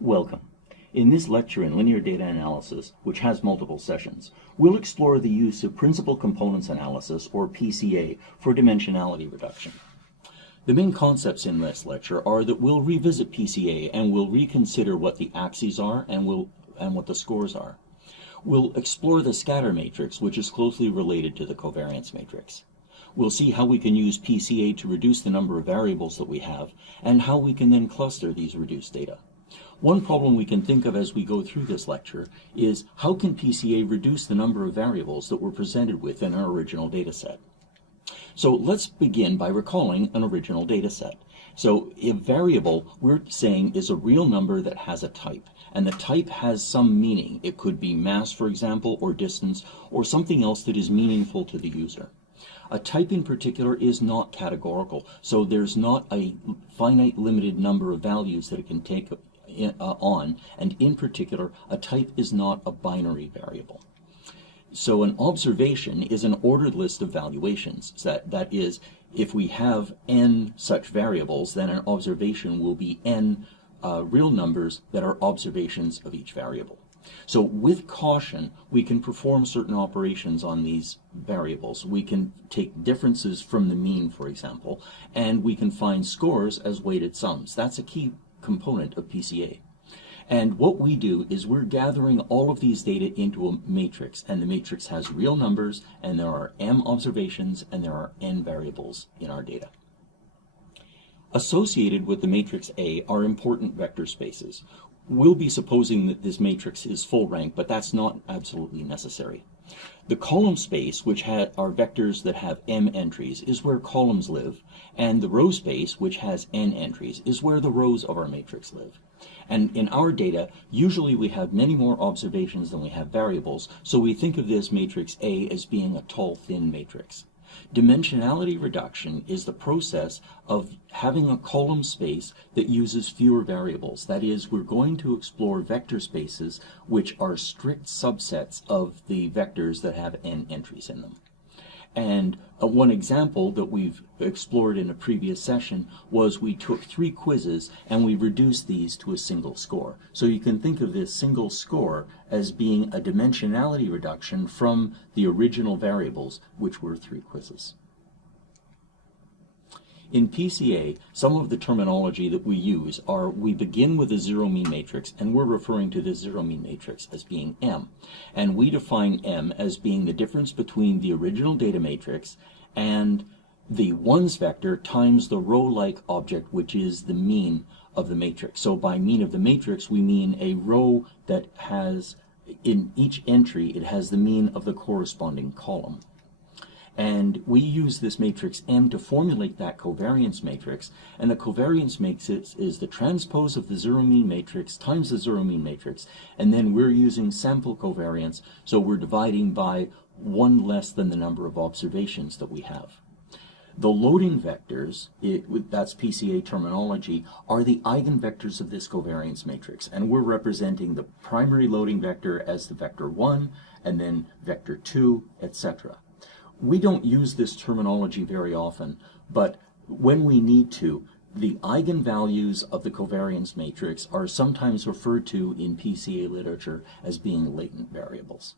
Welcome. In this lecture in linear data analysis, which has multiple sessions, we'll explore the use of principal components analysis, or PCA, for dimensionality reduction. The main concepts in this lecture are that we'll revisit PCA and we'll reconsider what the axes are and what the scores are. We'll explore the scatter matrix, which is closely related to the covariance matrix. We'll see how we can use PCA to reduce the number of variables that we have, and how we can then cluster these reduced data. One problem we can think of as we go through this lecture is how can PCA reduce the number of variables that we're presented with in our original data set. So let's begin by recalling an original data set. So a variable, we're saying, is a real number that has a type, and the type has some meaning. It could be mass, for example, or distance, or something else that is meaningful to the user. A type in particular is not categorical, so there's not a finite limited number of values that it can take on, and in particular, a type is not a binary variable. So an observation is an ordered list of valuations. So that is, if we have n such variables, then an observation will be n real numbers that are observations of each variable. So with caution, we can perform certain operations on these variables. We can take differences from the mean, for example, and we can find scores as weighted sums. That's a key component of PCA. And what we do is we're gathering all of these data into a matrix, and the matrix has real numbers, and there are m observations, and there are n variables in our data. Associated with the matrix A are important vector spaces. We'll be supposing that this matrix is full rank, but that's not absolutely necessary. The column space, which are vectors that have m entries, is where columns live, and the row space, which has n entries, is where the rows of our matrix live. And in our data, usually we have many more observations than we have variables, so we think of this matrix A as being a tall, thin matrix. Dimensionality reduction is the process of having a column space that uses fewer variables. That is, we're going to explore vector spaces which are strict subsets of the vectors that have n entries in them. And one example that we've explored in a previous session was we took 3 quizzes and we reduced these to a single score. So you can think of this single score as being a dimensionality reduction from the original variables, which were 3 quizzes. In PCA, some of the terminology that we use are, we begin with a zero-mean matrix, and we're referring to this zero-mean matrix as being M. And we define M as being the difference between the original data matrix and the ones vector times the row-like object, which is the mean of the matrix. So by mean of the matrix, we mean a row that has, in each entry, it has the mean of the corresponding column. And we use this matrix M to formulate that covariance matrix, and the covariance matrix is the transpose of the zero-mean matrix times the zero-mean matrix, and then we're using sample covariance, so we're dividing by 1 less than the number of observations that we have. The loading vectors, that's PCA terminology, are the eigenvectors of this covariance matrix, and we're representing the primary loading vector as the vector 1, and then vector 2, etc. We don't use this terminology very often, but when we need to, the eigenvalues of the covariance matrix are sometimes referred to in PCA literature as being latent variables.